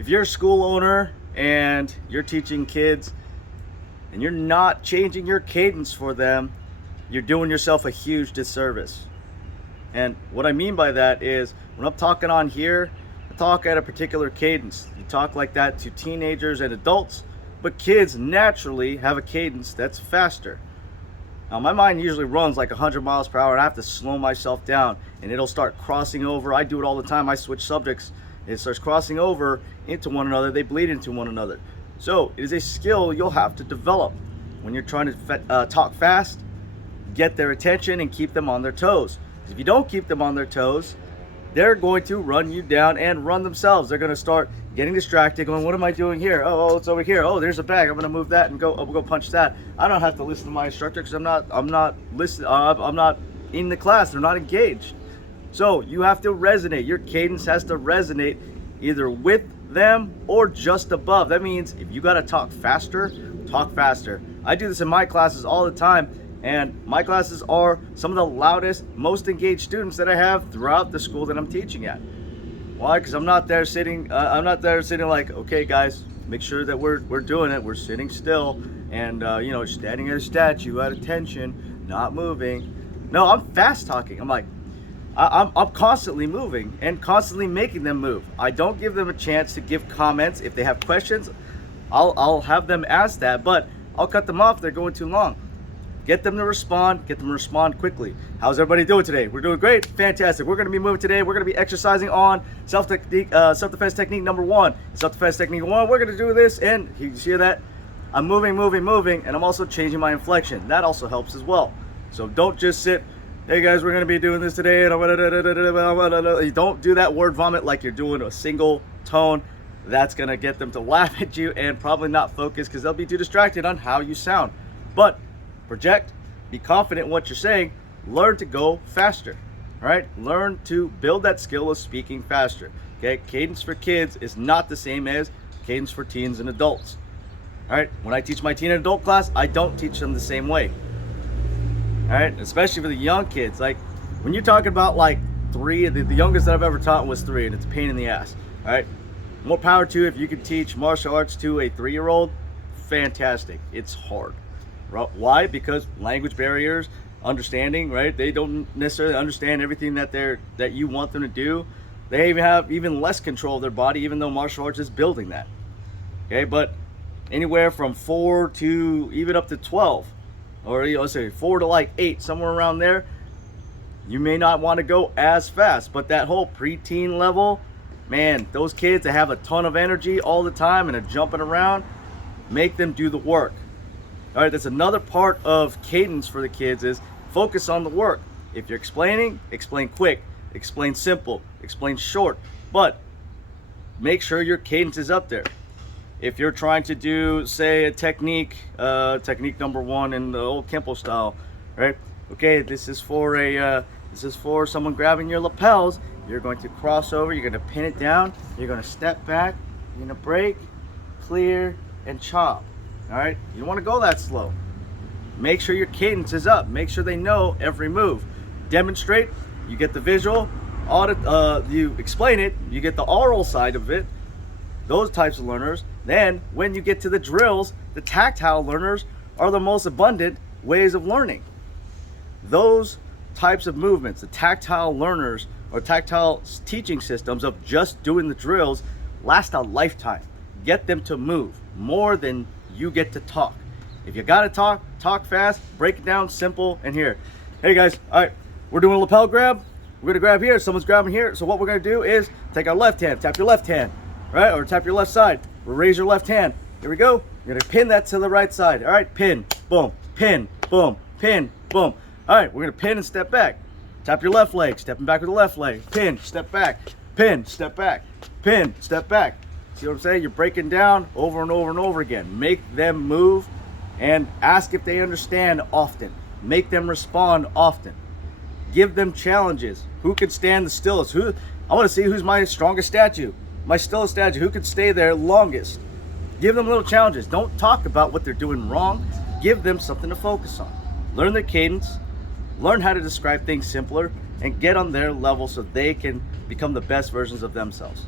If you're a school owner and you're teaching kids and you're not changing your cadence for them, you're doing yourself a huge disservice. And what I mean by that is when I'm talking on here, I talk at a particular cadence. You talk like that to teenagers and adults, but kids naturally have a cadence that's faster. Now, my mind usually runs like 100 miles per hour, and I have to slow myself down, and it'll start crossing over. I do it all the time. I switch subjects. It starts crossing over into one another. They bleed into one another. So it is a skill you'll have to develop when you're trying to talk fast, get their attention, and keep them on their toes. If you don't keep them on their toes, they're going to run you down and run themselves. They're going to start getting distracted, going, what am I doing here? Oh, it's over here. Oh, there's a bag. I'm going to move that and go punch that. I don't have to listen to my instructor because I'm not listening. I'm not in the class. They're not engaged. So you have to resonate. Your cadence has to resonate either with them or just above. That means if you got to talk faster, talk faster. I do this in my classes all the time. And my classes are some of the loudest, most engaged students that I have throughout the school that I'm teaching at. Why? Because I'm not there sitting like, okay guys, make sure that we're doing it. We're sitting still and standing at a statue at attention, not moving. No, I'm fast talking. I'm like, I'm constantly moving and constantly making them move. I don't give them a chance to give comments. If they have questions, I'll have them ask that, but I'll cut them off if they're going too long. Get them to respond quickly. How's everybody doing today? We're doing great, fantastic. We're gonna be moving today. We're gonna be exercising on self-defense technique number 1. Self-defense technique 1, we're gonna do this, and you see that? I'm moving, and I'm also changing my inflection. That also helps as well. So don't just sit, hey guys, we're gonna be doing this today, and you don't do that word vomit like you're doing a single tone. That's gonna get them to laugh at you and probably not focus because they'll be too distracted on how you sound. But project, be confident in what you're saying, learn to go faster, all right? Learn to build that skill of speaking faster, okay? Cadence for kids is not the same as cadence for teens and adults, all right? When I teach my teen and adult class, I don't teach them the same way, all right? Especially for the young kids. Like when you're talking about like 3, the youngest that I've ever taught was 3, and it's a pain in the ass, all right? More power to you if you can teach martial arts to a 3-year-old, fantastic. It's hard. Why? Because language barriers, understanding, right? They don't necessarily understand everything that you want them to do. They even have less control of their body, even though martial arts is building that. Okay, but anywhere from 4 to even up to 12, or let's say 4 to like 8, somewhere around there, you may not want to go as fast. But that whole preteen level, man, those kids that have a ton of energy all the time and are jumping around, make them do the work. All right, that's another part of cadence for the kids is focus on the work. If you're explaining, explain quick, explain simple, explain short, but make sure your cadence is up there. If you're trying to do, say, a technique number 1 in the old Kempo style, right? Okay, this is for someone grabbing your lapels. You're going to cross over, you're going to pin it down, you're going to step back, you're going to break, clear, and chop. All right, you don't want to go that slow. Make sure your cadence is up. Make sure they know every move. Demonstrate, you get the visual, you explain it, you get the oral side of it, those types of learners. Then when you get to the drills, the tactile learners are the most abundant ways of learning. Those types of movements, the tactile learners or tactile teaching systems of just doing the drills last a lifetime. Get them to move more than you get to talk. If you gotta talk fast, break it down simple. And here, hey guys, all right, we're doing a lapel grab. We're gonna grab here, someone's grabbing here. So what we're gonna do is take our left hand, tap your left hand, right? Or tap your left side, we'll raise your left hand. Here we go, you're gonna pin that to the right side. All right, pin, boom, pin, boom, pin, boom. All right, we're gonna pin and step back. Tap your left leg, stepping back with the left leg. Pin, step back, pin, step back, pin, step back. See what I'm saying? You're breaking down over and over and over again. Make them move and ask if they understand often. Make them respond often. Give them challenges. Who can stand the stillest? I want to see who's my strongest statue, my stillest statue. Who can stay there longest? Give them little challenges. Don't talk about what they're doing wrong. Give them something to focus on. Learn their cadence. Learn how to describe things simpler and get on their level so they can become the best versions of themselves.